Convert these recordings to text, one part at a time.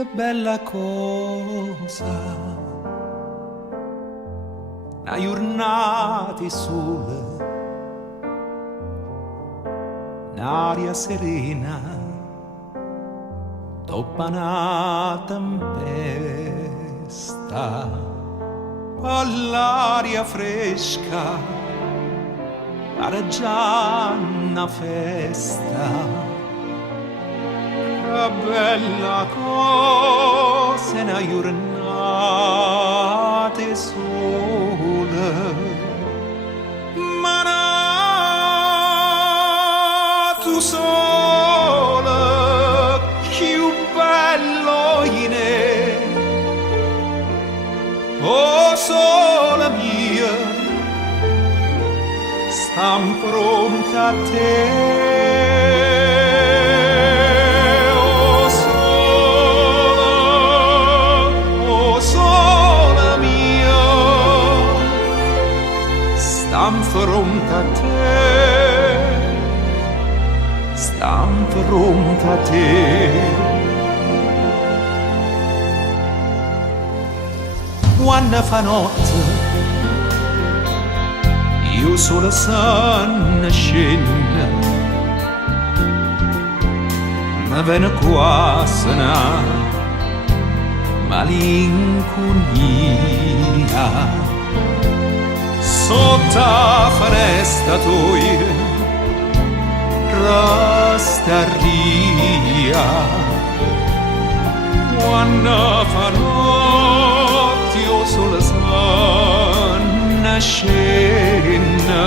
che bella cosa, una giornata sole, un'aria serena, dopo una tempesta, poi l'aria fresca, pare già una festa. Che bella cosa è una giornata sola, ma tu sola, più bello in oh sola mia, stam pronta a te. Stam fronte a te, stam fronte a te. Quando fa notte, io solo sono scena, ma viene quasi una malinconia. Sotto la finestra tua rasteria, quando fa notte io solo sono scena,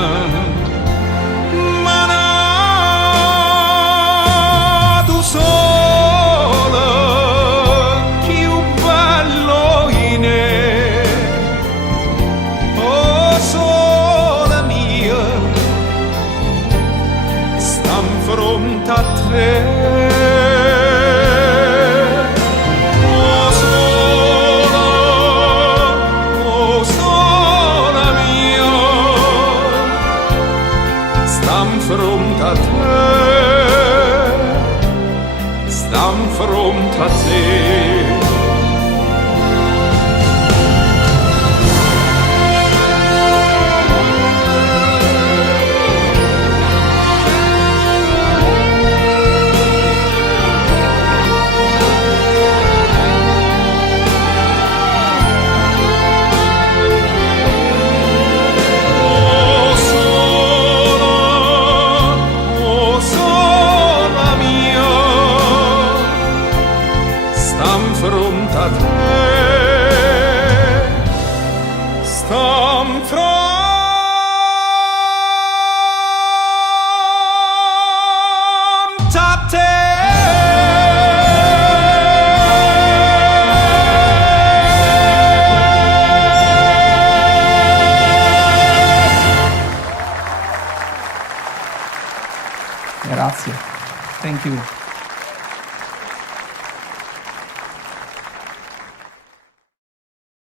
ma tu sola, più bello in fronte a te. Oh sola mia, stam fronte a te, stam fronte a te. Stam fronte a te, stam fronte a te. Grazie, thank you.